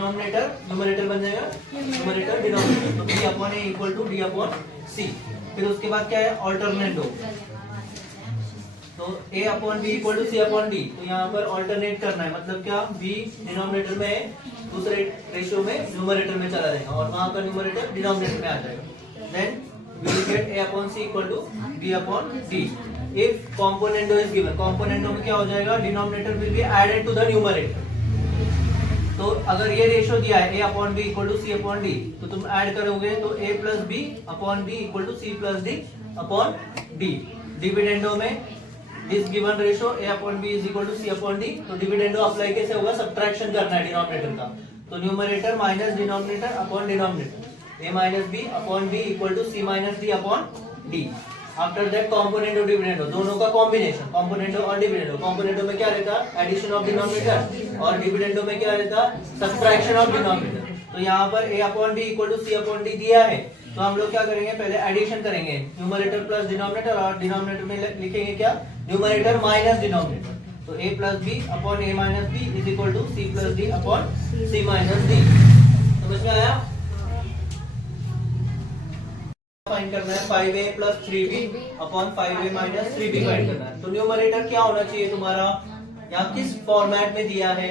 Denominator numerator बन जाएगा, numerator denominator, तो d upon a equal to d upon c। फिर उसके बाद क्या है, ऑल्टरनेटो, तो a upon b equal to c upon d। तो यहाँ पर ऑल्टरनेट करना है, मतलब क्या, b डिनोमिनेटर में है, दूसरे रेशियो में न्यूमरेटर में चला जाएगा और वहां का न्यूमरेटर डिनोमिनेटर में आ जाएगा। Then we will get a upon c equal to b upon d if componendo is given। componendo में क्या हो जाएगा, denominator will be added to the numerator। तो अगर ये रेशियो दिया है a upon b equal to c upon d, तो तुम ऐड करोगे तो a plus b upon b equal to c plus d upon d। Dividendo में this given ratio a upon b is equal to c upon d, तो dividendo apply कैसे होगा, subtraction करना है डिनोमिनेटर का, तो numerator minus denominator upon denominator, a minus b upon b equal to c minus d upon d। After that componendo dividendo, दोनों का combination, कॉम्पोनेंटो और डिविडेंडो। कॉम्पोनेंटो में क्या रहता है, एडिशन ऑफ डिनोमिनेटर, और डिविडेंडो में क्या रहता है, सब्ट्रैक्शन ऑफ डिनोमिनेटर। तो यहाँ पर a upon b equal to c upon d दिया है, तो हम लोग क्या करेंगे, पहले एडिशन करेंगे, न्यूमरेटर प्लस डिनोमिनेटर, और डिनोमिनेटर में लिखेंगे क्या, न्यूमरेटर माइनस डिनोमिनेटर। तो a plus b upon a minus b is equal to c plus d upon c minus d। समझ में आया। फाइंड करना है 5a plus 3b upon 5a minus 3b find करना है। तो न्यूमरेटर क्या होना चाहिए तुम्हारा, यहाँ किस फॉर्मेट में दिया है,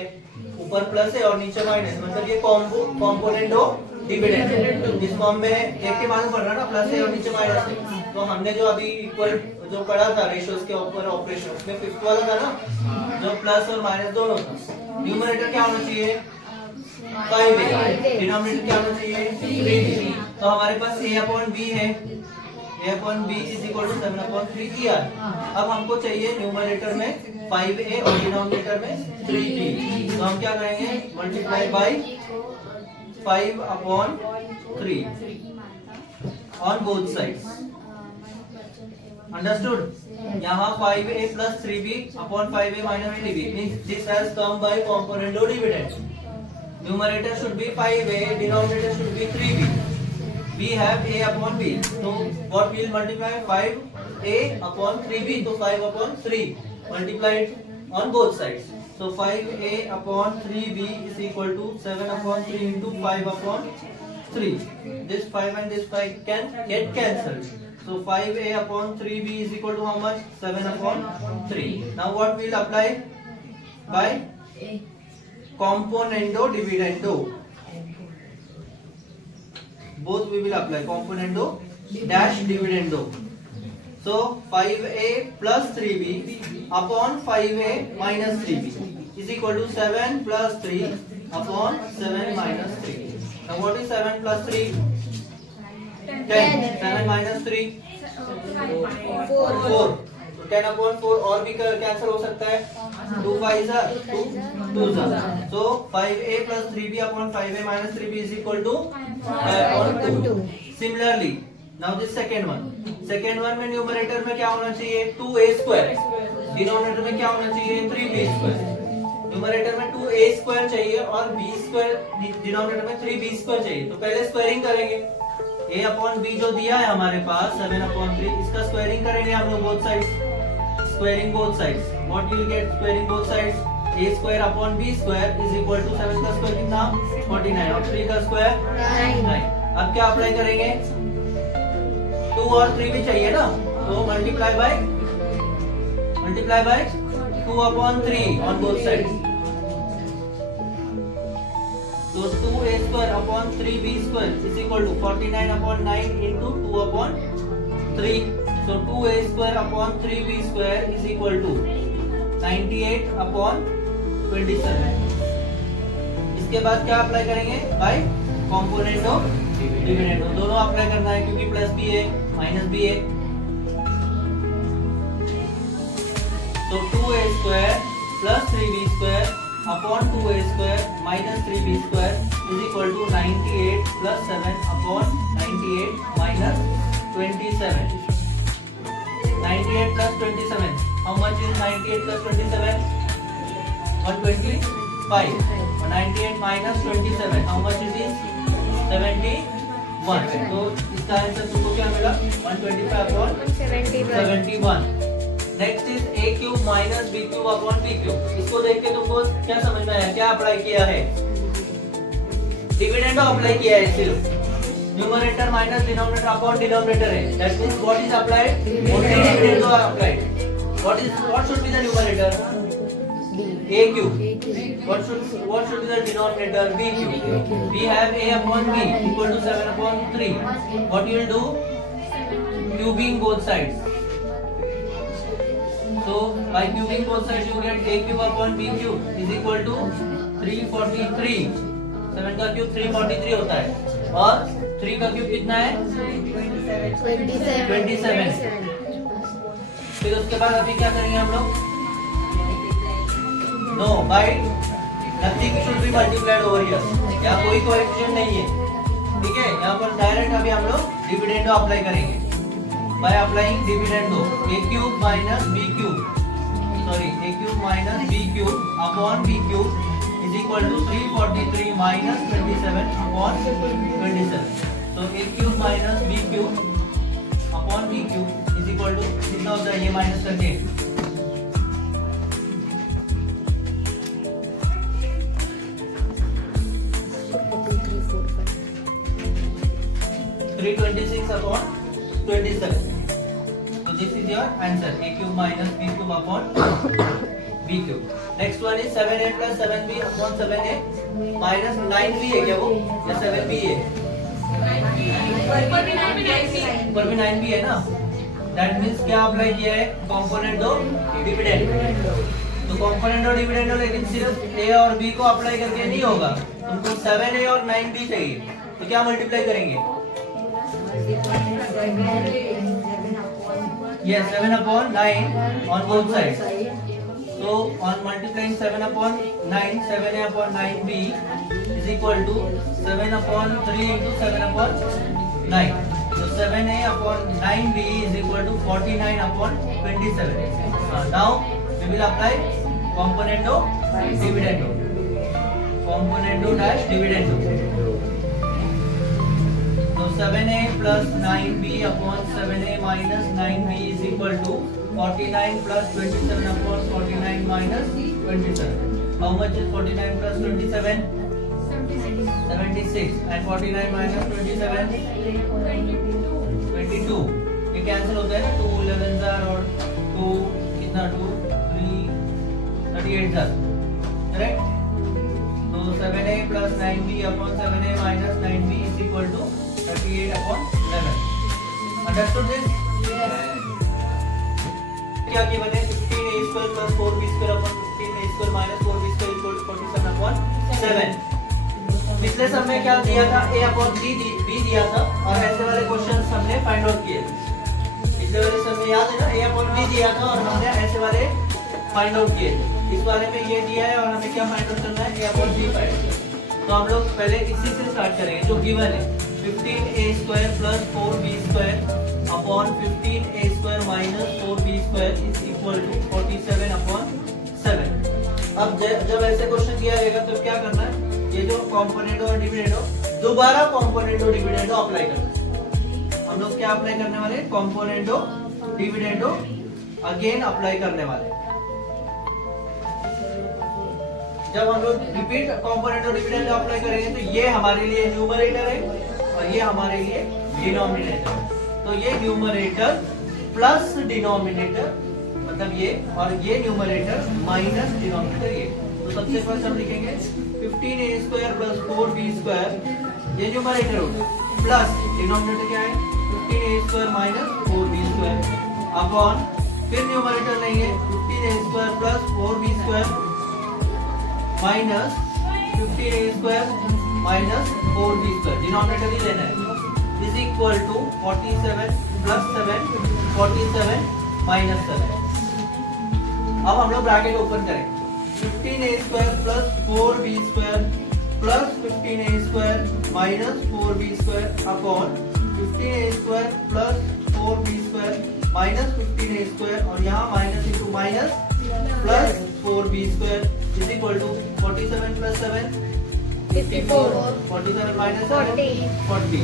ऊपर प्लस है और नीचे माइनस, मतलब ये कॉम्पोनेंटो डिविडेंड इस फॉर्म में एक के मालूम पड़ रहा ना, प्लस है और नीचे माइनस है। तो हमने जो अभी इक्वल जो पढ़ा था रेशियोज के ऊपर ऑपरेशन, उसमें फिफ्थ वाला था ना, जो प्लस और माइनस दोनों था। न्यूमरेटर क्या होना चाहिए, 5a, डिनोमिनेटर क्या होना चाहिए, 3b। तो हमारे पास a अपॉन b है, a upon b is equal to 7 upon 3er। अब हमको चाहिए न्यूमरेटर में 5a और डिनोमिनेटर में 3b, तो हम क्या करेंगे, multiply by 5 upon 3 on both sides. Understood. यहाँ 5a plus 3b upon 5a minus 3b means this has come by componendo dividend. Numerator should be 5a, denominator should be 3b. We have a upon b. So what we will multiply, 5a upon 3b. So 5 upon 3 multiplied on both sides. So 5a upon 3b is equal to 7 upon 3 into 5 upon 3. This 5 and this 5 can get cancelled. So 5a upon 3b is equal to how much? 7 upon 3. Now what we will apply by componendo dividendo, both we will apply componendo dash dividendo। so 5a plus 3b upon 5a minus 3b is equal to 7 plus 3 upon 7 minus 3। now what is 7 plus 3, 10, 7 minus 3 4, 10 upon 4 और भी cancel हो सकता है, 2 5 2 so 5a plus 3b upon 5a minus 3b is equal to 5 upon 2। Similarly now this second one में numerator में क्या होना चाहिए, 2a स्क्वायर, डिनोमिनेटर में क्या होना चाहिए, 3b स्क्वायर। न्यूमरेटर में 2a स्क्वायर चाहिए और b स्क्वायर, डिनोमिनेटर में 3b स्क्वायर चाहिए। तो पहले स्क्वायरिंग करेंगे, a अपॉन b जो दिया है हमारे पास 7 अपॉन 3, इसका स्क्वायरिंग करेंगे हम लोग both sides. Squaring both sides, what you will get squaring both sides, a square upon b square is equal to 7 का स्क्वायर कितना, 49 और 3 का स्क्वायर 9। अब क्या अप्लाई करेंगे, 2 और 3 भी चाहिए ना, तो multiply by 2 upon 3 on both sides. तो 2a square upon 3b square is equal to 49 upon 9 into 2 upon 3। So 2a square upon 3b square is equal to 98 upon 27। इसके बाद क्या अप्लाई करेंगे, बाय कॉम्पोनेंटो डिविडेंडो, दोनों apply करना है क्योंकि plus b है माइनस b है। तो 2a square plus 3b square upon 2a square minus 3b square is equal to 98 plus 7 upon 98 minus 27। 98 plus 27, how much is 98 plus 27? 125. 98 minus 27, how much is it? 71। तो इसका answer तुमको क्या मिला, 125 upon 71। Next is a cube minus b cube upon b cube. इसको देख के तुमको क्या समझ में आया, क्या अप्लाई किया है, डिविडेंडो अप्लाई किया है सिर्फ, numerator minus denominator upon denominator है, that means what is applied, only dividendo are applied. What should be the numerator? A cube. What should be the denominator? B cube. We have A upon B equal to 7 upon 3. What you will do? Cubing both sides. So by cubing both sides you get A cube upon B cube is equal to 343. 7 का cube 343 होता है और 3 का cube कितना है? 27. फिर उसके बाद अभी क्या करेंगे हम लोग? No by nothing should be multiplied over here, यहाँ कोई कोएफिशिएंट नहीं है, ठीक है. यहाँ पर डायरेक्ट अभी हम लोग डिविडेंडो अप्लाई करेंगे by applying dividendo a cube minus b cube, sorry a cube minus b cube upon b cube is equal to 343 minus 27 upon 27. तो a cube minus b cube upon b cube is equal to कितना होता है, ये minus करके 326 upon 27. So this is your answer, a cube minus b cube upon b cube. Next one is 7a plus 7b upon 7a minus 9b है क्या वो, या 7b है? ऊपर भी 9b है ना. That means क्या अप्लाई किया है, कॉम्पोनेंट दो डिविडेंड. तो कॉम्पोनेंट और डिविडेंड, लेकिन सिर्फ a और b को अप्लाई करके नहीं होगा, तुमको 7a और 9b चाहिए. तो क्या मल्टीप्लाई करेंगे? Yes, 7 upon 9 on both sides. So on multiplying 7 upon 9, 7a upon 9b is equal to 7 upon 3 into 7 upon 9. So 7a upon 9b is equal to 49 upon 27. Now we will apply componendo dividendo. Componendo dash dividendo. So 7a plus 9b upon 7a minus 9b is equal to 49 plus 27 upon 49 minus 27. How much is 49 plus 27? 76. And 49 minus 27? 22. ये cancel होता है ना, 2 11 jar और 2 कितना 2 3 38 jar, correct. तो 7a plus 9b upon 7a minus 9b is equal to 38 upon 11. Understood this? Yes. क्या किया मैंने, 15a square plus 4b square upon 15a square minus 4b square equal to 47 upon 7. पिछले सब में क्या दिया था, a upon b दिया था और ऐसे वाले क्वेश्चंस हमने फाइंड आउट किए. पिछले वाले सब में याद है ना, a upon b दिया था और हमने ऐसे वाले फाइंड आउट किए. इस वाले में ये दिया है और हमें क्या फाइंड आउट करना है, a upon b फाइंड. तो हम लोग पहले इसी से स्टार्ट करेंगे जो गिवन है, 15a square plus 4b square upon 15a square minus 4b square is equal to 47 upon 7. अब जब ऐसे क्वेश्चन किया जाएगा तो क्या करना है, ये जो कॉम्पोनेंट और डिविडेंडो, दोबारा कॉम्पोनेंट और डिविडेंडो अप्लाई करना है. हम लोग क्या अप्लाई करने वाले, कॉम्पोनेंट और डिविडेंडो अगेन अप्लाई करने वाले. जब हम लोग रिपीट कॉम्पोनेंट और डिविडेंडो अप्लाई करेंगे तो ये हमारे लिए न्यूमरेटर है और ये हमारे लिए डिनोमिनेटर. तो ये न्यूमरेटर प्लस डिनोमिनेटर मतलब ये, और ये न्यूमरेटर माइनस डिनोमिनेटर ये. तो सबसे फर्स्ट हम लिखेंगे 15a square plus 4b square, ये न्यूमरेटर होगा, प्लस डिनोमिनेटर क्या है 15a square minus 4b square upon, फिर न्यूमरेटर नहीं है 15a square plus 4b square minus 15a square minus 4b square, denominator ही लेना है, is equal to 47 plus 7 47 minus 7. अब हम लोग ब्रैकेट ओपन करेंगे, 15a square plus 4b square plus 15a square minus 4b square upon 15a square plus 4b square minus 15a square, और यहाँ minus into minus plus 4b square is equal to 47 plus 7 54, 47 minus 40.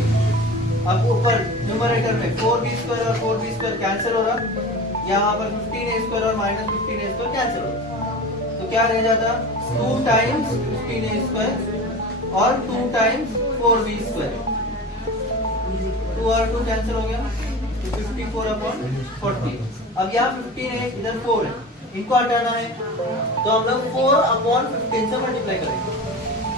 अब ऊपर numerator में 4b square और 4b square cancel हो रहा, यहाँ पर 15a स्क्वायर और माइनस 15a स्क्वायर कैंसिल हो रहा. तो क्या रह जाता, 2 टाइम्स 15a स्क्वायर और 2 टाइम्स 4b स्क्वायर, 2 और 2 कैंसिल हो गया, तो 54 अपॉन 40। अब यहाँ 15 है, इधर 4 है, इनको हटाना है तो हम लोग 4 अपॉन 15 से मल्टीप्लाई करेंगे।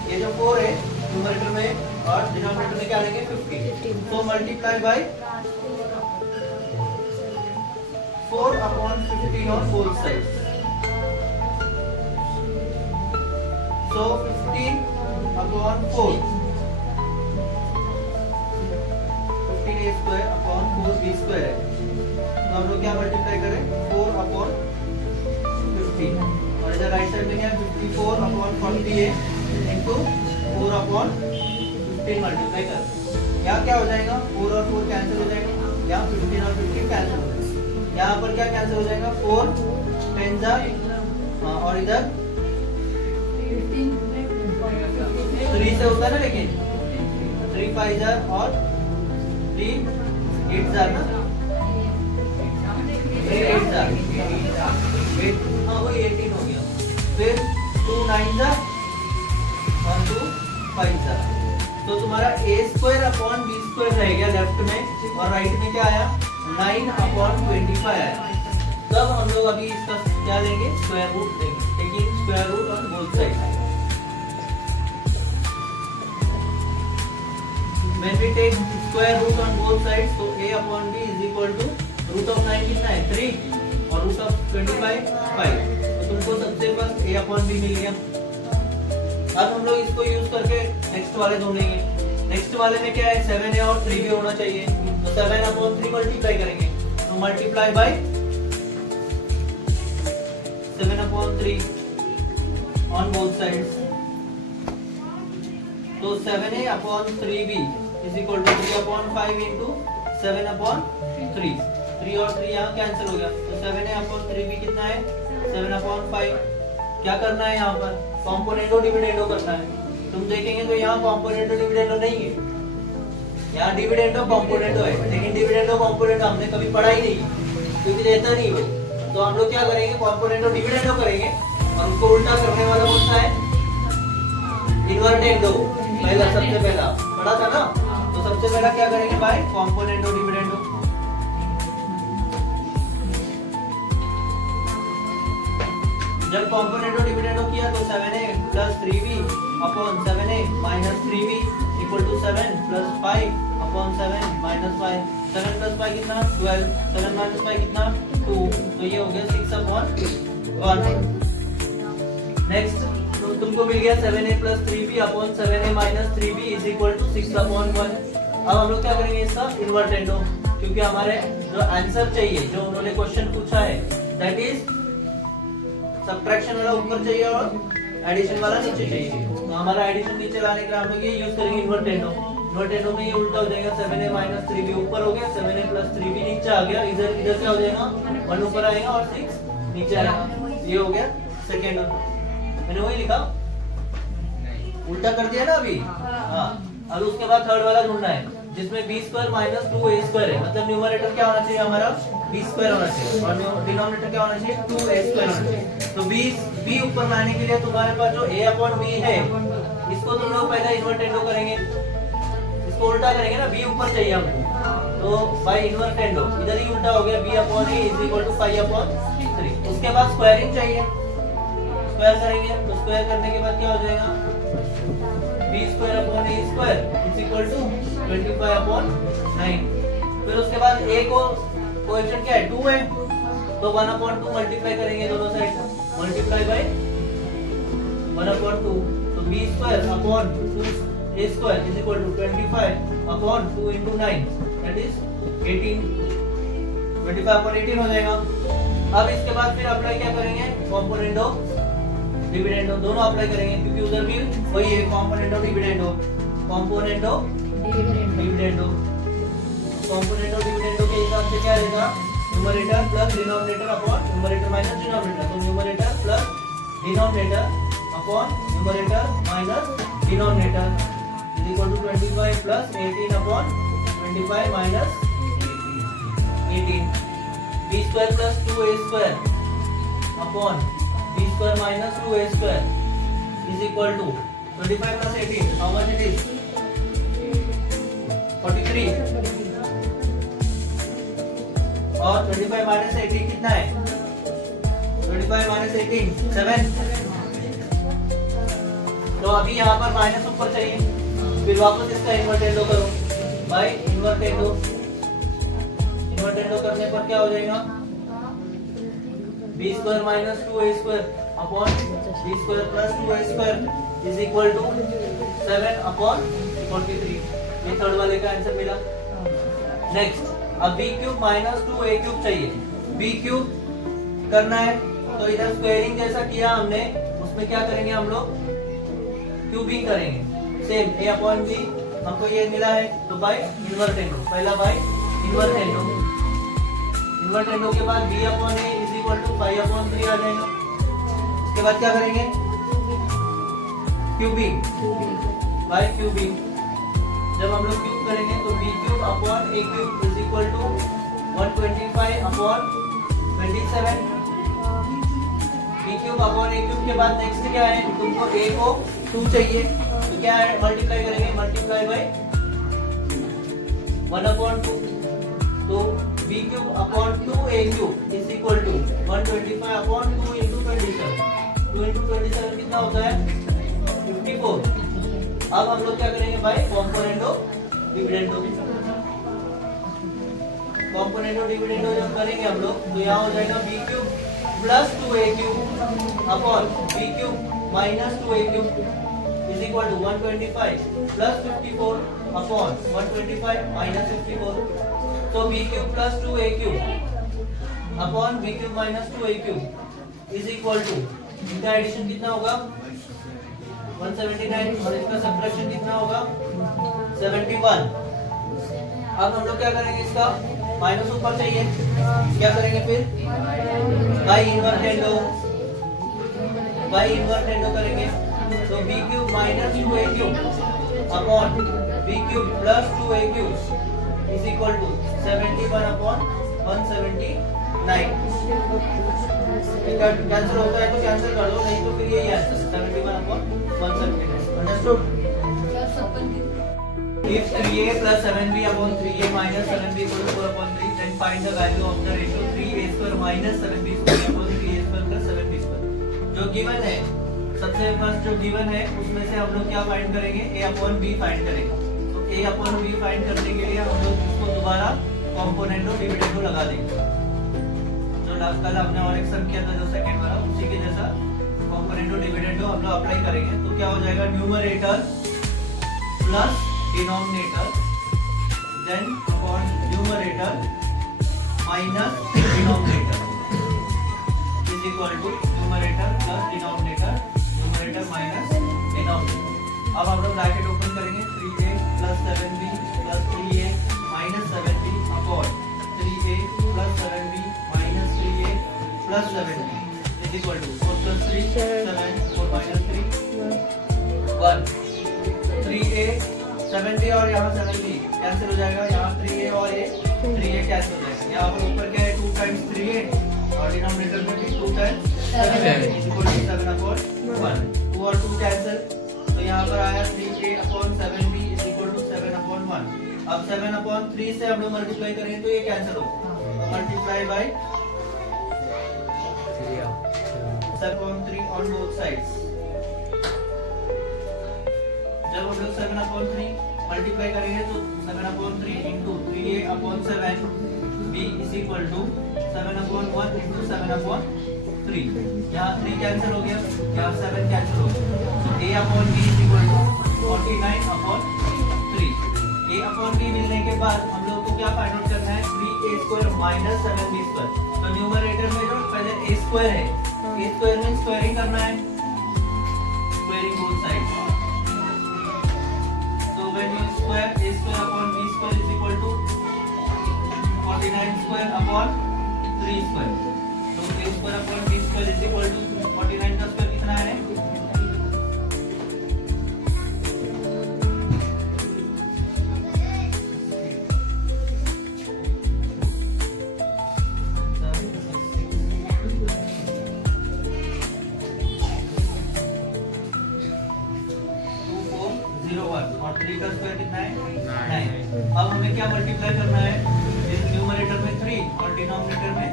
ये जो 4 है न्यूमरेटर में और डिनोमिनेटर में क्या लेंगे 15, तो multiply bye 4 upon 15 on both sides, so 15 upon 4, 15 a square upon 4 b square है, तो हम लोग क्या मल्टीप्लाई करें 4 अपॉन 15 और इधर राइट साइड में क्या 54 अपॉन 40 है इनटू 4 अपॉन 15 मल्टीप्लाई कर, यहाँ क्या हो जाएगा 4 और 4 कैंसिल हो जाएगा, यहाँ 15 और 15 कैंसिल हो जाएगा, यहाँ पर क्या कैंसिल हो जाएगा 4 10 जा और इधर 3 से होता है ना, लेकिन 3 5 जार और 3 8 जार ना, 3 8 जार, हाँ वही 18 हो गया, फिर 2 9 जार और 2 5 जार, तो तुम्हारा a square upon b square रह गया लेफ्ट में और राइट में क्या आया 9 अपॉन 25 आया। तब हम लोग अभी इसका क्या लेंगे स्क्वायर रूट लेंगे, taking square root on both side. When we take square root on both sides, so a upon b is equal to root of 9 कितना है 3 और root of 25 5, तो तुमको सबसे फर्स्ट a upon b मिल गया। अब हम लोग इसको यूज करके नेक्स्ट वाले ढूंढेंगे। नेक्स्ट वाले में क्या है 7a और 3b होना चाहिए, तो 7 upon 3 मल्टीप्लाई करेंगे, तो multiply bye 7 upon 3 on both sides, तो 7a upon 3b is equal to 3 upon 5 into 7 upon 3, 3 और 3 यहाँ कैंसिल हो गया, तो 7a upon 3b कितना है 7 upon 5। क्या करना है यहाँ पर कॉम्पोनेंटो डिविडेंडो करना है। तुम देखेंगे तो यहाँ कॉम्पोनेंटो डिविडेंडो नहीं है, यहाँ डिविडेंडो कॉम्पोनेंटो है, लेकिन डिविडेंडो कॉम्पोनेंटो हमने कभी पढ़ा ही नहीं क्योंकि रहता नहीं वो। तो हम लोग क्या करेंगे कॉम्पोनेंटो डिविडेंडो करेंगे और उसको उल्टा करने वाला कौन सा है इन्वर्टेंडो, पहला सबसे पहला पढ़ा था ना, तो सबसे पहला क्या करेंगे भाई कॉम्पोनेंटो डिविडेंडो। जब कॉम्पोनेंटो डिविडेंडो किया तो 7a plus 3b upon 7a minus 3b equal to 7 plus 5 upon 7 minus 5, 7 plus 5 कितना 12, 7 माइनस 5 कितना 2, तो ये हो गया 6 अपॉन 1। नेक्स्ट तो तुमको मिल गया 7a plus 3b upon 7a minus 3b is equal to 6 upon 1। अब हम लोग क्या करेंगे इसका इन्वर्टेंडो, क्योंकि हमारे जो आंसर चाहिए जो उन्होंने क्वेश्चन पूछा है दैट इज सब्ट्रैक्शन वाला ऊपर चाहिए और एडिशन वाला नीचे चाहिए, तो हमारा एडिशन नीचे लाने के लिए हम लोग ये यूज करेंगे इन्वर्टेंडो। इन्वर्टेंडो में ये उल्टा हो जाएगा 7a माइनस 3b ऊपर हो गया, 7a प्लस 3b नीचे आ गया, इधर इधर क्या हो जाएगा 1 ऊपर आएगा और 6 नीचे आएगा, ये हो गया सेकंड। मैंने वही लिखा उल्टा कर दिया ना अभी, हाँ। अब उसके बाद थर्ड वाला ढूंढना है जिसमें b square minus 2a square है, मतलब न्यूमरेटर क्या होना चाहिए हमारा b स्क्वायर होना चाहिए और डिनोमिनेटर क्या होना चाहिए 2a स्क्वायर होना चाहिए। तो b ऊपर लाने के लिए तुम्हारे पास जो a अपॉन b है इसको तुम लोग पहले इन्वर्टेंडो करेंगे, इसको उल्टा करेंगे ना, b ऊपर चाहिए हमको, तो बाय इन्वर्टेंडो इधर ही उल्टा हो गया b upon a is equal to 5 upon 3। उसके बाद स्क्वायरिंग चाहिए, स्क्वायर करेंगे तो स्क्वायर करने के बाद क्या हो जाएगा b square upon a square is equal to 25 upon 9। फिर उसके बाद a को कोएफिशिएंट क्या है 2 है, तो 1 अपॉन 2 मल्टीप्लाई करेंगे दोनों साइड, मल्टीप्लाई बाय 1 अपॉन 2, तो b square upon 2a square is equal to 25 upon 2 into 9 that is 18, 25 अपॉन 18 हो जाएगा। अब इसके बाद फिर अप्लाई क्या करेंगे कॉम्पोनेंटो डिविडेंडो, दोनों अप्लाई करेंगे क्योंकि उधर भी वही है componendo dividendo, componendo dividendo. Componendo dividendo के हिसाब से क्या रहेगा numerator plus denominator upon numerator minus denominator, तो numerator plus denominator upon numerator minus denominator is equal to 25 plus 18 upon 25 minus 18, b square plus 2a square upon b square minus 2a square is equal to 25 plus 18, how much it is? 43. और 25 minus 18 कितना है? 25 minus 18, 7. तो अभी यहाँ पर minus ऊपर चाहिए, फिर वापस इसका इन्वर्टेंडो करो भाई, इन्वर्टेंडो करने पर क्या हो जाएगा? b square minus 2a square upon b square plus 2a square is equal to 7 upon 43. ये थर्ड वाले का आंसर मिला. नेक्स्ट, अब b cube minus 2a cube चाहिए. b क्यूब करना है तो इधर स्क्वायरिंग जैसा किया हमने, उसमें क्या करेंगे हम लोग? क्यूबिंग करेंगे. सेम a अपॉन b हमको ये मिला है तो बाय इन्वर्टेंडो. पहला बाय इन्वर्टेंडो. इन्वर्टेंडो के बाद b upon a is equal to 5 upon 3 आ जाएगा. उसके बाद क्या करेंगे? Cubing by cubing. जब हम लोग क्यूब करेंगे तो b cube upon a cube is equal to 125 upon 27. b cube upon a cube के बाद नेक्स्ट क्या है? तुमको a को 2 चाहिए तो क्या है? मल्टीप्लाई करेंगे, मल्टीप्लाई बाय 1 अपॉन 2. तो b cube upon 2a cube is equal to 125 upon 2 into 27. 2 into 27 कितना होता है? 54. अब हम लोग क्या करेंगे भाई? कॉम्पोनेंटो डिविडेंडो. कॉम्पोनेंटो डिविडेंडो जब करेंगे हम लोग तो यहाँ हो जाएगा b cube plus 2a cube upon b cube minus 2a cube is equal to 125 plus 54 upon 125 minus 54. तो b cube plus 2a cube upon b cube minus 2a cube is equal to, इनका addition कितना होगा? 179 और इसका subtraction कितना होगा? 71. अब हम लोग क्या करेंगे? इसका माइनस ऊपर चाहिए, क्या करेंगे फिर? बाय इन्वर्टेंडो करेंगे. तो b cube minus 2a cube upon b cube plus 2a cube is equal to 71 upon 179. Cancel होता है तो कैंसिल कर दो, नहीं तो फिर यही answer 71 upon 179. Understood? If 3a plus 7b upon 3a minus 7b equal to 4 upon 3, then find the value of the ratio 3a square minus 7b square upon 3a square plus 7b square. जो given है, सबसे first जो given है उसमें से हम लोग क्या फाइंड करेंगे? a अपॉन b फाइंड करेंगे. तो a अपॉन b फाइंड करने के लिए हम लोग इसको दोबारा कॉम्पोनेंटो डिविडेंडो लगा देंगे. जो लास्ट कल हमने और एक सम किया था जो सेकंड वाला, उसी के जैसा कॉम्पोनेंटो डिविडेंडो हम लोग अप्लाई करेंगे. तो क्या हो जाएगा? Numerator plus denominator then upon numerator minus denominator is equal to numerator plus denominator minus denominator. अब हम लोग ब्रैकेट ओपन करेंगे. 3a plus 7b plus 3a minus 7b upon 3a plus 7b minus 3a plus 7b is equal to 4 plus 3 7 4 minus 3 1. 3a 7b और यहाँ 7b cancel हो जाएगा. यहाँ 3a और a 3a कैंसिल हो जाएगा. यहाँ पर ऊपर क्या है? 2 times 3a और डिनोमिनेटर में भी 2 times 7 इक्वल टू 7 अपॉन 1. 2 और 2 कैंसिल, तो यहाँ पर आया 3a upon 7b is equal to 7 upon 1. अब 7 अपॉन 3 से हम लोग मल्टीप्लाई करेंगे तो ये कैंसिल होगा. तो multiply bye 7 upon 3 on both sides. जब हम लोग 7 अपॉन 3 मल्टीप्लाई करेंगे तो 7 upon 3 into 3a upon 7 b is equal to 7 upon 1 into 7 upon 3. यहाँ 3 कैंसिल हो गया, यहाँ 7 कैंसिल हो गया. तो a upon b is equal to 49 upon 3. a upon b मिलने के बाद हम लोग को क्या फाइंड आउट करना है? 3a square minus 7b square. तो न्यूमरेटर में जो पहले a स्क्वायर है, a स्क्वायर में स्क्वायरिंग करना है, squaring both sides. When you square a square upon b square is equal to 49 square upon 3 square. So a square upon b square is equal to 49 का square कितना है? 3.01 और 3 का square कितना है 9। अब हमें क्या मल्टीप्लाई करना है, न्यूमरेटर में 3 और डिनोमिनेटर में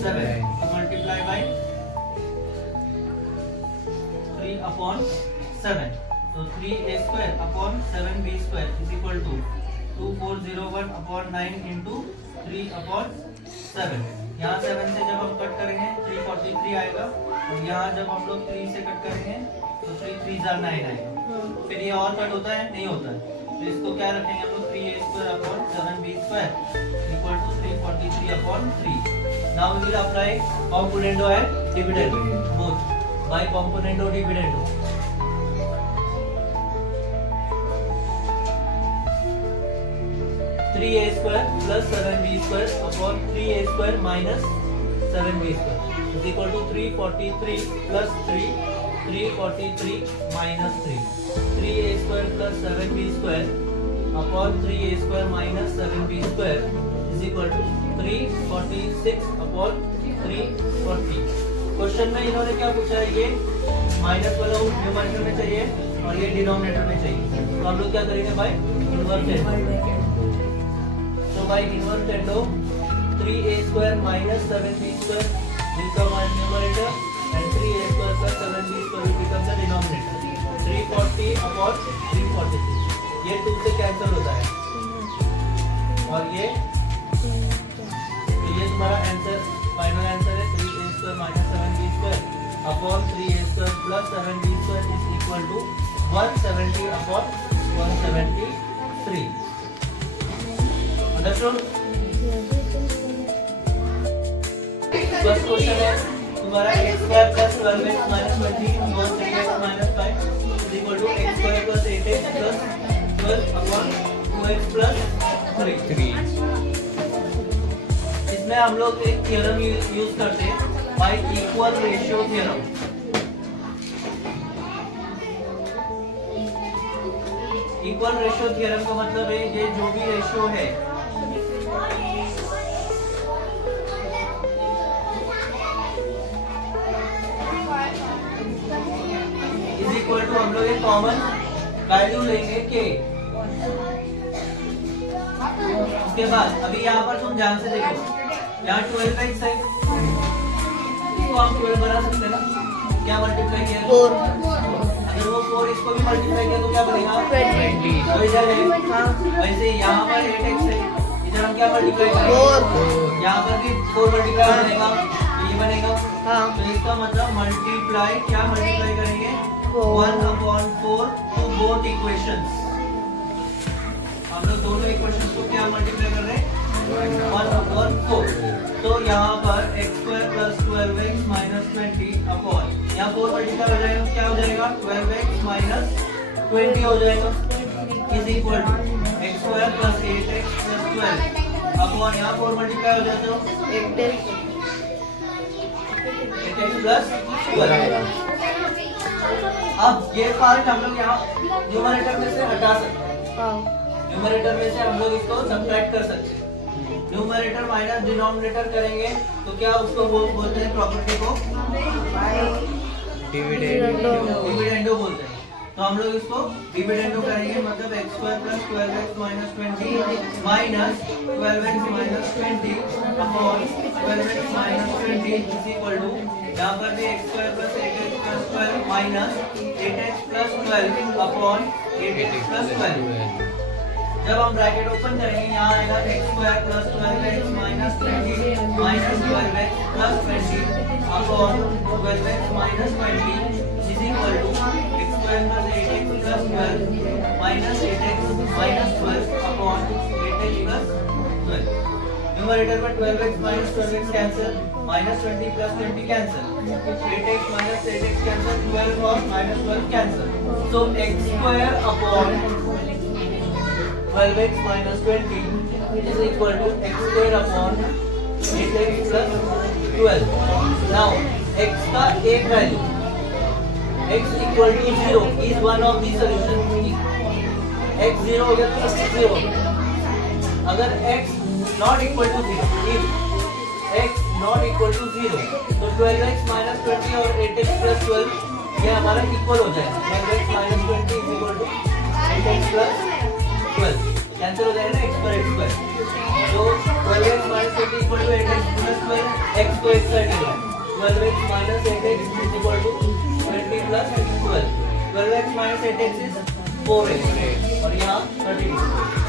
7, तो मल्टीप्लाई बाय 3/7, तो 3a² upon 7b² is equal to 2401/9 into 3/7। यहाँ 7 से जब हम कट करेंगे 343 आएगा, और यहाँ जब हम लोग 3 से कट करेंगे तो 3 3 9 आएगा। फिर ये और कट होता है, नहीं होता है, तो इसको क्या रखेंगे हम लोग 3a² upon 7b² equal to 343/3। Now we will apply componendo and dividendo both by componendo dividendo. 3a² plus 7b² upon 3a² minus 7b² is equal to 343 plus 3, 343 minus 3, 3a² plus 7b² upon 3a² minus 7b² is equal to 346 upon 340। Question में इन्होंने क्या पूछा है, ये minus वाला numerator में चाहिए और ये डिनोमिनेटर में चाहिए, तो हम लोग क्या करेंगे by inverse. So by inverse tendo 3a² minus 7b² will come as numerator and 3a² plus 7b² will become the denominator। 340 upon 343, ये 2 से कैंसिल होता है, और ये तुम्हारा आंसर, फाइनल आंसर है 3a² minus 7b² upon 3a² plus 7b² is equal to 170 upon 173। Understood? First question है तुम्हारा x² plus 12x minus 20 upon 3x minus 5 is equal to x² plus 8x plus 12 upon 2x plus 3। इसमें हम लोग एक theorem use करते हैं, by equal ratio theorem. Equal ratio theorem का मतलब है ये जो भी रेशियो है इज इक्वल टू, हम लोग एक कॉमन वैल्यू लेंगे के। उसके बाद अभी यहाँ पर तुम ध्यान से देखो, यहाँ 12x है, इसको हम 12 बना सकते हैं ना, क्या मल्टीप्लाई किया 4, अगर वो 4 इसको भी मल्टीप्लाई किया तो क्या बनेगा 20, तो इधर है। वैसे यहाँ पर 8x है, इधर हम क्या मल्टीप्लाई करेंगे 4, यहाँ पर भी 4 मल्टीप्लाई बनेगा, ये बनेगा। तो इसका मतलब मल्टीप्लाई, क्या मल्टीप्लाई करेंगे 1/4 टू बोथ इक्वेशंस। हम लोग दोनों इक्वेशंस को क्या मल्टीप्लाई कर रहे हैं 1/4। तो यहाँ पर x² plus 12x minus 20 upon, यहाँ 4 मल्टीप्लाई हो जाएगा, क्या हो जाएगा 12x minus 20 हो जाएगा, is equal to x² plus 8x plus 12 upon, यहाँ 4 मल्टीप्लाई हो जाए तो 8x plus 12। अब ये पार्ट हम लोग यहाँ न्यूमरेटर में से हटा सकते हैं, न्यूमरेटर में से हम लोग इसको सबट्रैक्ट कर सकते हैं। न्यूमरेटर माइनस डिनोमिनेटर करेंगे तो क्या उसको बोलते हैं, प्रॉपर्टी को डिविडेंडो बोलते हैं। तो हम लोग इसको डिविडेंडो करेंगे, मतलब x² plus 12x minus 20 minus 12x minus 20 upon 12x minus 20 is equal to, यहाँ पर भी x² plus 8x plus 12 minus 8x plus 12 upon 8x plus 12। जब हम ब्रैकेट ओपन करेंगे यहाँ आएगा x² plus 12x minus 20 minus 12x plus 20 upon 12x minus 20 is equal to x² plus 8x plus 12 minus 8x minus 12 upon 8x plus 12। Numerator में 12x minus 12x cancel, minus 20 plus 20 cancel, 8x minus 8x cancel, 12 और minus 12 cancel. So x² upon 12x minus 20 is equal to x² upon 8x plus 12। Now x का एक value x equal to 0 is one of the solution। x 0 हो गया तो 0, अगर x not equal to 0, if x not equal to 0 तो 12x minus 20 और 8x plus 12 ये हमारा इक्वल हो जाएगा। 12x minus 20 is equal to 8x plus 12 cancel हो जाएगा ना x पर x स्क्वायर, तो 12x minus 8 equal to 8x plus 12, x को x साइड ले 12x minus 8x is equal to 20 plus 12, 12x minus 8x is 4x और यहाँ 32,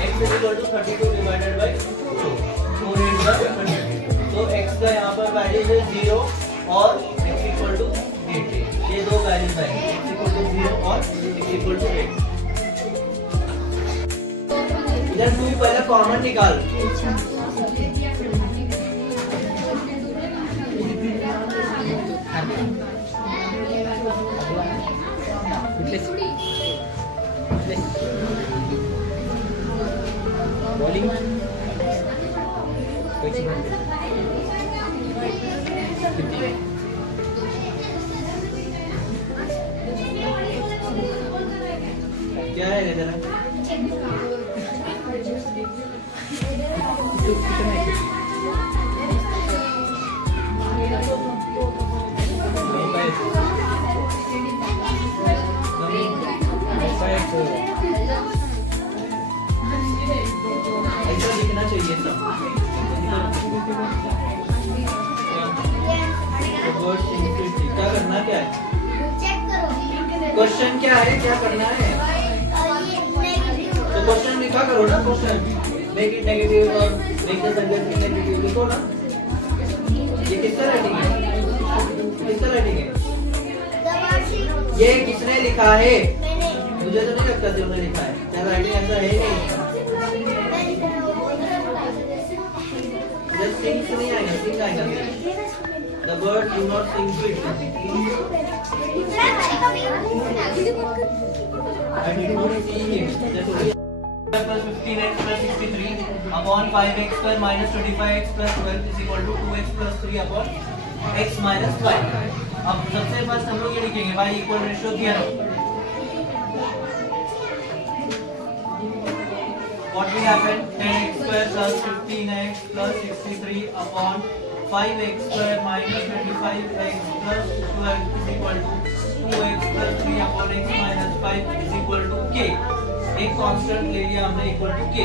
x is equal to 32 divided by 2, 4x by 32, तो x का यहाँ पर value है 0 और x इक्वल टू 8, ये दो वैल्यूज आएंगे, x इक्वल टू 0 और x इक्वल टू 8। इधर तू भी पहले कॉमन निकाल, बॉलिंग क्या है जरा ऐसा लिखना चाहिए सब। क्या करना क्या है, क्वेश्चन क्या है, क्या करना है, तो क्वेश्चन लिखा करो ना, क्वेश्चन मेक इट नेगेटिव और मेक द सेंटेंस नेगेटिव लिखो ना। ये किसका राइटिंग है, किसका राइटिंग है, ये किसने लिखा है, मुझे तो नहीं लगता तुमने लिखा है, क्या राइटिंग ऐसा है नहीं, जस्ट सिंग नहीं आएगा, सिंग आएगा, the bird do not sing sweet, I did not see him, just plus 15x plus 63 upon 5x square minus 25x plus 12 is equal to 2x plus 3 upon x minus 5। अब सबसे first हम लोग ये लिखेंगे y equal ratio दिया ना, what will happen, 10x square plus 15x plus 63 upon 5x square minus 25x plus 12 is equal to 2x plus 3 upon x minus 5 is equal to k। एक constant ले लिया हमने इक्वल टू k,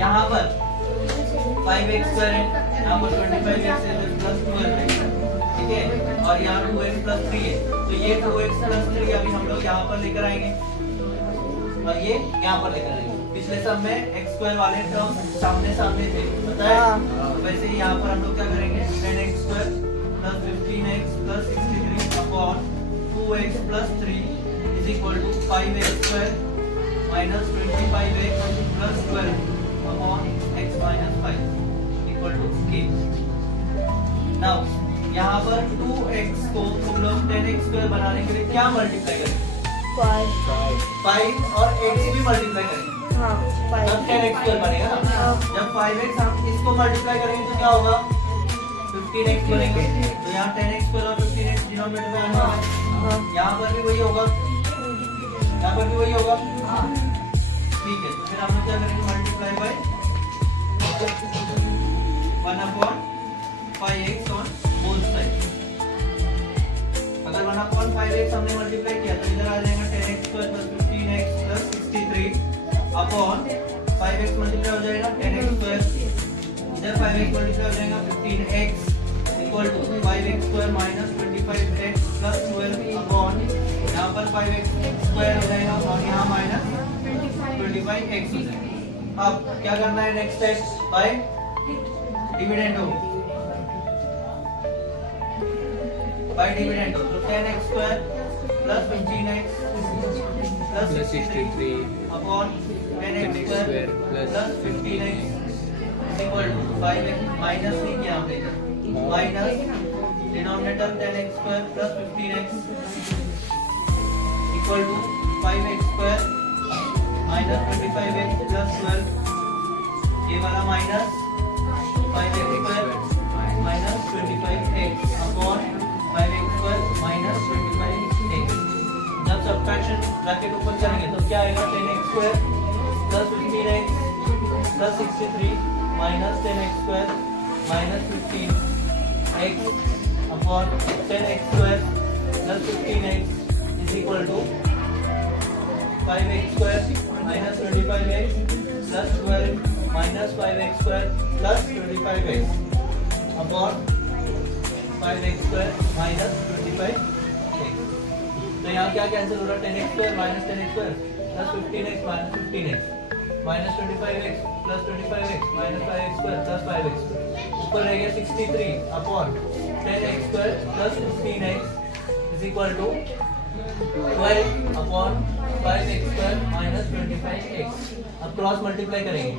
यहाँ पर 5x square है, यहाँ पर 25x है प्लस 12 है, ठीक है, और यहाँ 2x प्लस 3 है, तो ये 2x प्लस 3 अभी हम लोग यहाँ पर लेकर आएंगे और ये यहाँ पर लेकर आएंगे। पिछले सब में x स्क्वायर वाले टर्म सामने सामने थे, पता है, वैसे ही यहाँ पर हम लोग क्या करेंगे, 10x square plus 15x plus 63 upon 2x plus 3 is equal to 5x square minus 25x plus 12 upon x minus 5 equal to k। Now यहाँ पर 2x को तुम लोग 10x square बनाने के लिए क्या मल्टीप्लाई करेंगे, 5 और x भी मल्टीप्लाई करेंगे, तब 10x square बनेगा ना। जब 5x हम इसको मल्टीप्लाई करेंगे तो क्या होगा, 15x बनेगा, तो यहाँ 10x square और 15x डिनोमिनेटर में आना है, यहाँ पर भी वही होगा, यहाँ पर भी वही होगा, ठीक है, तो फिर हम लोग क्या करेंगे, multiply bye 1 upon 5x on both side. अगर 1 अपॉन 5x हमने मल्टीप्लाई किया तो इधर आ जाएगा 10x square plus 15x plus 63 upon 5x multiply हो जाएगा 10x स्क्वायर, इधर 5x मल्टीप्लाई हो जाएगा 15x equal to 5x square minus 25x plus 12 upon यहाँ पर 5x स्क्वायर हो जाएगा और यहाँ माइनस 25x हो जाएगा। अब क्या करना है, next step by dividendo, by dividendo, तो 10x square plus 15x plus 63 upon 10x square plus 15x equal to 5x minus नहीं किया हमने, minus denominator 10x square plus 15x equal to 5x square minus 25x plus 12, ये वाला minus 5x square minus 25x upon 5x square minus 25x। जब subtraction bracket open करेंगे तो क्या आएगा, 10x square plus 15x plus 63 minus 10x square minus 15x upon 10x square plus 15x is equal to 5x square minus 25x plus 12 minus 5x square plus 25x upon 5x square minus 25x। तो यहाँ क्या cancel हो रहा है? 10x square minus 10x square plus 15x minus 15x minus 25x plus 25x minus 5x square plus 5x square। ऊपर रह गया 63 upon 10x square plus 15x is equal to 12 upon 5x square minus 25x। अब cross multiply करेंगे।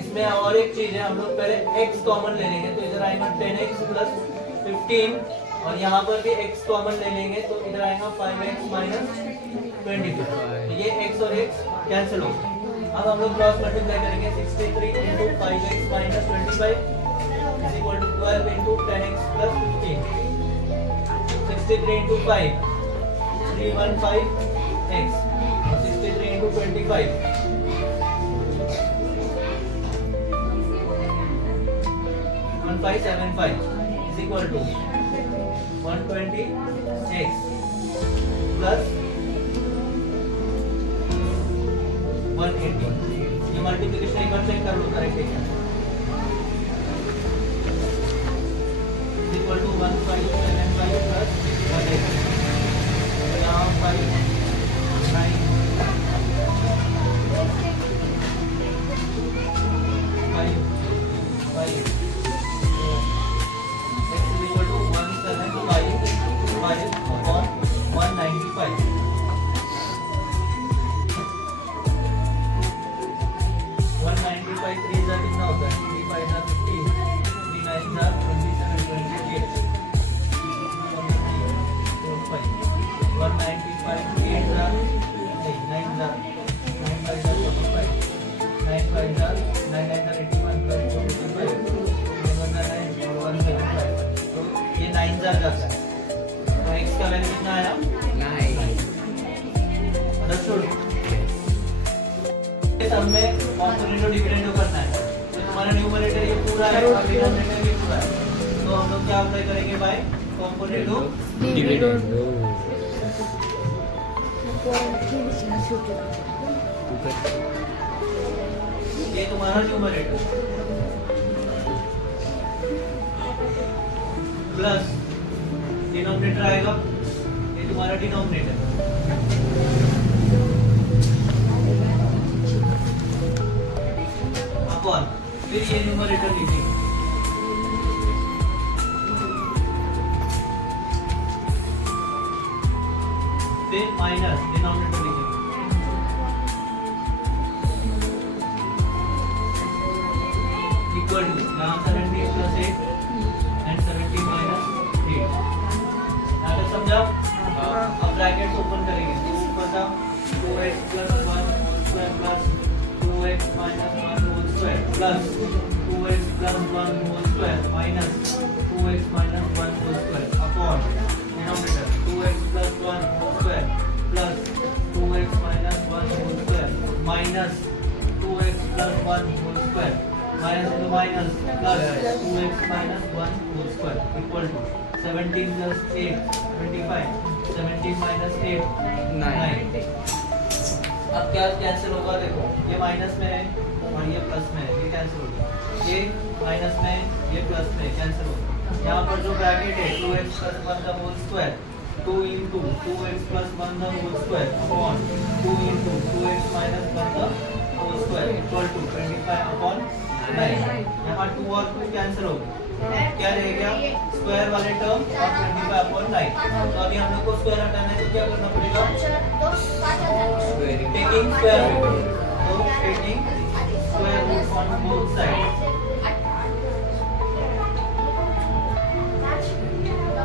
इसमें और एक चीज है, हम लोग पहले x कॉमन ले लेंगे तो इधर आएगा 10x plus 15 और यहाँ पर भी x कॉमन ले लेंगे तो इधर आएगा 5x minus 25। तो ये x और x कैंसिल हो। अब हम लोग क्रॉस मल्टीप्लाई करेंगे 63 into 5x minus 25 is equal to 12 into 10x plus 15। 63 into 5 315x और 63 into 25 1575 is equal to 120x plus 180। ये मल्टीप्लिकेशन एक बार चेक कर लो करेक्ट है इक्वल टू 1575 प्लस 180। यहाँ 5 9 5 5 x is equal to 175 upon 195। 195 3 जा कितना होता है? 3 5 जा 15, 3 9 जा 27 28, 195 8 जा नहीं 9 जा 9 5 जा 45, 9 5 जा 9 9 जा 81 plus 45, 1 जा 9 और 175। तो ये 9 जा जाता है। तो x का वैल्यू कितना आया? 9। अंडरस्टूड? सब में कॉम्पोनेंट और डिविडेंड करना है। तो हमारा न्यूमरेटर ये पूरा है और डिनोमिनेटर ये पूरा है। तो हम लोग क्या अप्लाई करेंगे भाई? Component of dividend. ये तुम्हारा न्यूमरेटर प्लस डिनोमिनेटर आएगा, ये तुम्हारा डिनोमिनेटर अपॉन फिर ये न्यूमरेटर लिखेंगे फिर माइनस डिनोमिनेटर लिखेंगे इक्वल टू यहाँ 17 plus 8 and 17 minus 8। यहाँ तक समझा? अब ब्रैकेट्स ओपन करेंगे। बता 2x plus 1 whole square plus 2x minus 1 whole square plus 2x plus 1 whole square minus 2x minus 1 whole square upon denominator 2x plus 1 whole square plus 2x minus 1 whole square minus 2x plus 1 whole square minus into minus plus 2x minus 1 whole square equal to 17 plus 8 25, 17 minus 8 9। अब क्या cancel होगा? देखो ये minus में है और ये plus में है, ये कैंसिल होगा। ये माइनस में है, ये प्लस में कैंसिल होगा। यहाँ पर जो ब्रैकेट है 2x plus 1 का whole square 2 into 2x plus 1 का whole square upon 2 into 2x minus 1 का whole square equal to 25 upon 9। यहाँ 2 और 2 कैंसिल हो गए। क्या रह गया? स्क्वायर वाले टर्म और 25 अपॉन 9। तो अभी हम लोग को स्क्वायर हटाना है तो क्या करना पड़ेगा? Taking square root. तो taking square root on both sides.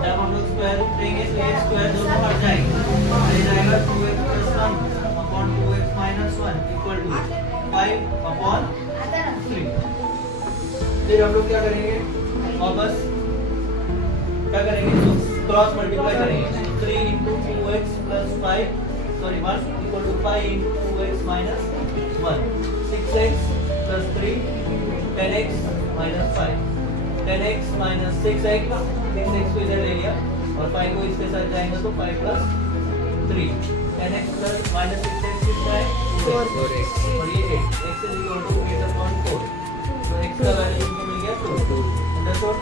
जब हम लोग स्क्वायर रूट लेंगे तो ये स्क्वायर दोनों हट जाएंगे। ये जाएगा 2x plus 1 अपॉन 2x minus 1 equal to 5 upon 3। फिर हम लोग क्या करेंगे? वापस क्या करेंगे? तो क्रॉस मल्टीप्लाई करेंगे 3 into 2x plus 5 sorry 1 equal to 5 into 2x minus 1 6x plus 3 10x minus 5 10x minus 6x 6x को इधर ले लिया और 5 को इसके साथ जाएंगे तो 5 plus 3, 10x plus minus 6x कितना है 4x, और ये 8, x is equal to 8 upon 4, तो x का वैल्यू इनको मिल गया 2, understood?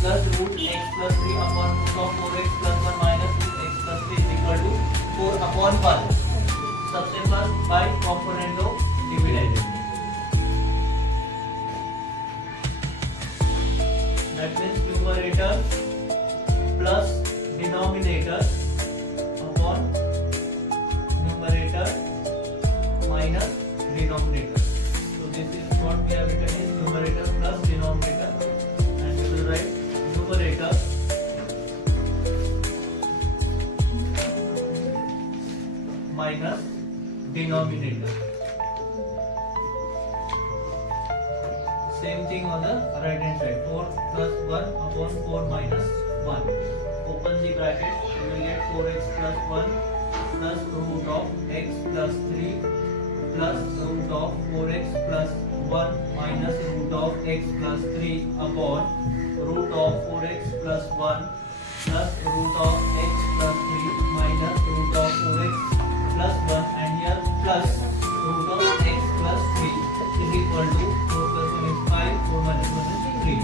Plus root x plus 3 upon root of 4x plus 1 minus root x plus 3 is equal to 4 upon 1. सबसे first by component of dividend. That means numerator plus denominator upon numerator minus denominator. So this is what we have written is numerator plus denominator, and we will write numerator minus denominator. Same thing on the right hand side. 4 plus 1 upon 4 minus 1. Open the bracket. You will get 4x plus 1 plus root of x plus 3 plus root of 4x plus 1 minus root of x plus 3 upon root of 4x plus 1 plus root of x plus 3 minus root of 4x plus 1, and here plus root of x plus 3 is equal to 4 plus 1 is 5, 4 minus 1 is 3.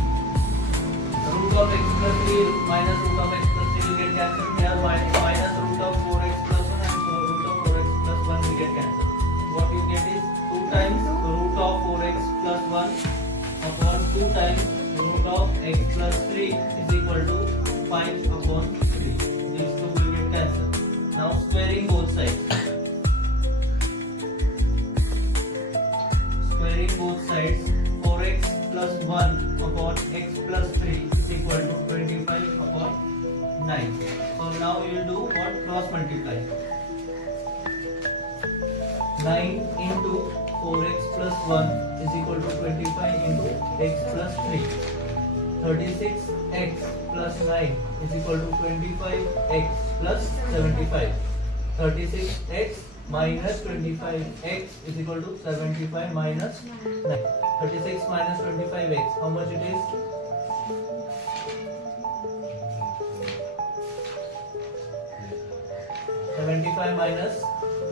Root of x plus 3 minus root of x plus 3 will get cancelled. Here minus root of 4x plus 1 and root of 4x plus 1 will get cancelled. What you get is 2 times root of 4x plus 1 upon 2 times root of x plus 3 is equal to 5 upon 3. These two will get cancelled. Now squaring both sides. Squaring both sides, 4x plus 1 upon x plus 3 is equal to 25 upon 9. So now you will do what? Cross multiply. 9 into 4x plus 1 is equal to 25 into x plus 3. 36x plus 9 is equal to 25x plus 75. 36x minus 25x is equal to 75 minus 9. 36 minus 25x, how much it is? $75 minus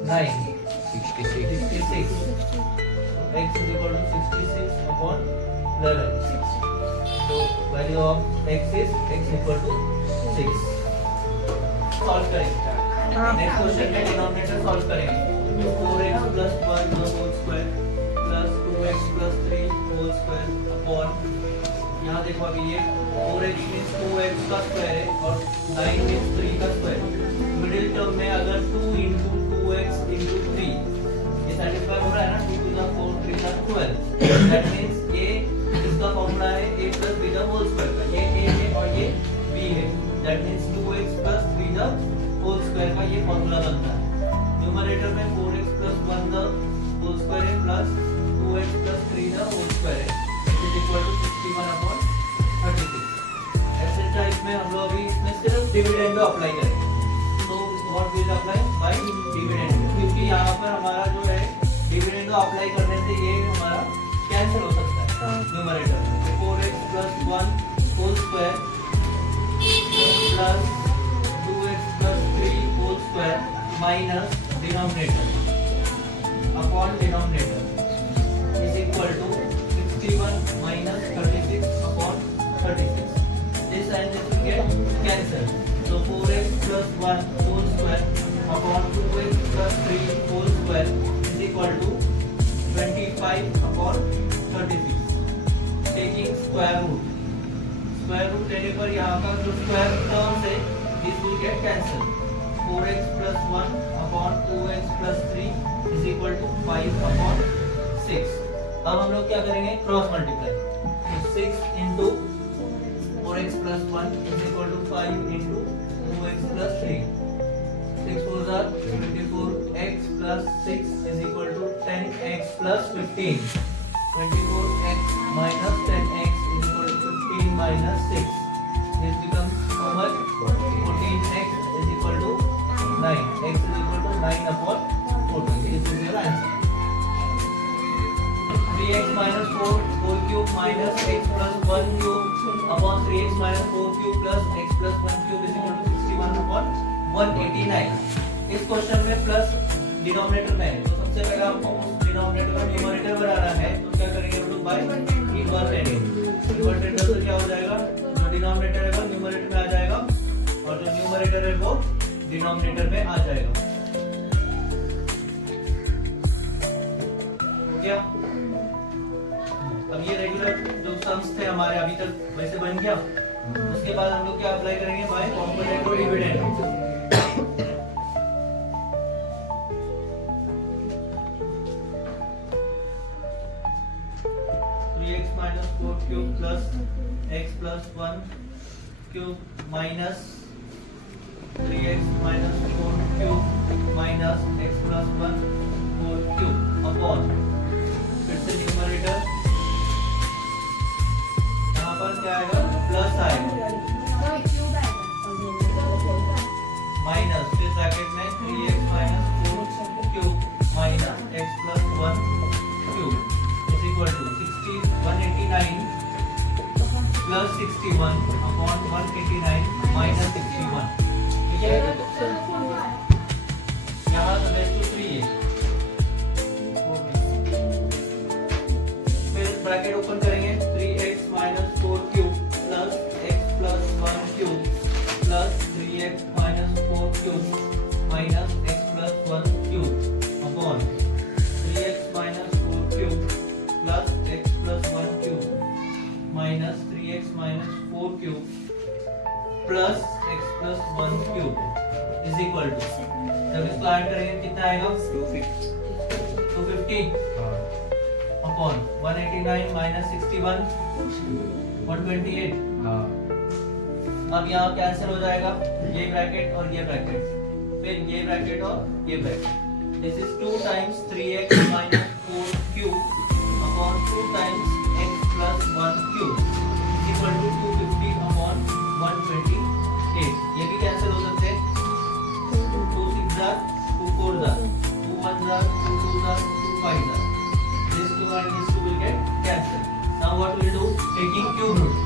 9, 66. X is equal to 66 upon 11. So value of x is x equal to 6. Solve करेंगे. Next question में denominator solve करेंगे. 4x plus 1 the whole square plus 2x plus 3 whole square upon, यहाँ देखो अभी ये 4x means 2x का square है और 9 means 3 का स्क्वायर. मिडिल टर्म में अगर 2 into 2x into 3 ये सेटिस्फाई हो रहा है ना, 2 to the 4 3 का 12. That means ये इसका फॉर्मूला है a plus b the whole square का. ये a है और ये b है. That means 2x plus 3 the whole square का ये फॉर्मूला बनता है. न्यूमरेटर में 4x plus 1 the whole square है plus 2x plus 3 the whole square है, which is equal to 61 upon 36. ऐसे टाइप में हम लोग अभी इसमें सिर्फ डिविडेंड अप्लाई करेंगे. तो what will apply bye dividend, क्योंकि यहाँ पर हमारा जो है डिविडेंड अप्लाई करने से ये हमारा कैंसिल हो सकता है न्यूमरेटर में. 4x plus 1 whole square plus 2x plus 3 whole square minus denominator upon denominator is equal to 61 minus 36 upon 36. This and this will get cancelled. So 4x plus 1 whole square upon 2x plus 3 whole square is equal to 25 upon 36. Taking square root. Square root लेने पर यहाँ का जो square terms है this will get cancelled. 4x plus 1 upon 2x plus 3 is equal to 5 upon 6. अब हम लोग क्या करेंगे? Cross multiply. 6 into 4x plus 1 is equal to 5 into 2x plus 3. 6 4s are 24x plus 6 is equal to 10x plus 15. 24x minus 10x is equal to 15 minus 6. This becomes how much? 14x is equal to 9. X is equal to 9 upon 14. This is your answer. 3x minus 4 whole cube minus x plus 1 cube upon 3x minus 4 cube plus x plus 1 cube is equal to 61 upon 189। इस question में plus denominator में है, तो सबसे पहले हमको उस denominator का न्यूमरेटर बनाना है, तो क्या करेंगे हम लोग बाय इनवर्टेड। इनवर्टेड तो क्या हो जाएगा, जो डिनोमिनेटर है वो न्यूमरेटर में आ जाएगा और जो न्यूमरेटर है वो डिनोमिनेटर में आ जाएगा। हो गया। अब ये रेगुलर जो सम्स थे हमारे अभी तक वैसे बन गया। उसके बाद हम लोग क्या अप्लाई करेंगे, बाय कॉम्पोनेंट और dividend. 3x minus 4 cube plus x plus 1 cube minus 3x minus 4 cube minus x plus 1 4 cube upon फिर से न्यूमरेटर यहाँ पर क्या आएगा, प्लस आएगा माइनस फिर ब्रैकेट में 3x minus 4 cube minus x plus 1 cube is equal to 189 plus 61 upon 189 minus 61। ठीक है, यहाँ तो बेस टू 3 है। फिर ब्रैकेट ओपन करेंगे, 3x minus 4 cube plus x plus 1 cube plus 3x minus 4 cube minus x plus 1 cube upon 3x minus 4 cube plus x plus 1 cube minus 3x minus 4 cube plus x plus 1 cube is equal to, जब इसको add करेंगे कितना आएगा, 250 upon 189 minus 61 128। अब यहाँ cancel हो जाएगा ये ब्रैकेट और ये ब्रैकेट, फिर ये ब्रैकेट और ये bracket. This is 2 times 3x minus 4 cube upon 2 times x plus 1 cube is equal to 250 upon 128। ये भी कैंसिल हो सकते हैं, 2 6 jar 2 4 jar 2 1 jar 2 2 jar 2 5 jar. This 2 and this 2 will get cancelled. Now what we will do, taking cube root।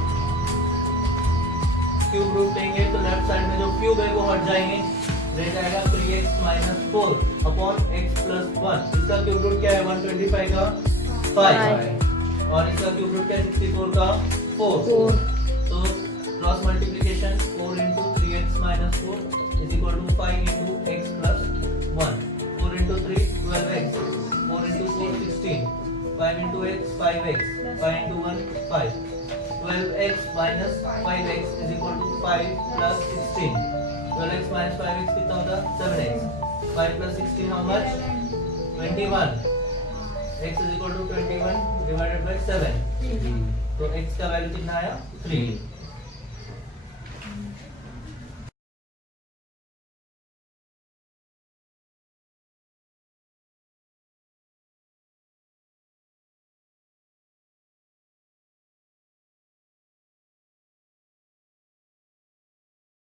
Cube root लेंगे तो left side में जो cube है वो हट जाएंगे, रह जाएगा 3x minus 4 upon x plus 1। इसका क्यूब रूट क्या है, 125 का 5 और इसका क्यूब रूट क्या है, 64 का 4। तो cross multiplication 4 into 3x minus 4 is equal to 5 into x plus 1। 4 into 3 12x, 4 into 4 16, 5 into x 5x, 5 into 1 5। 12x minus 5x is equal to 5 plus 16। 12x minus 5x कितना होता है, 7x। 5 plus 16 how much, 21। x is equal to 21 divided by 7। तो x का value कितना आया, 3।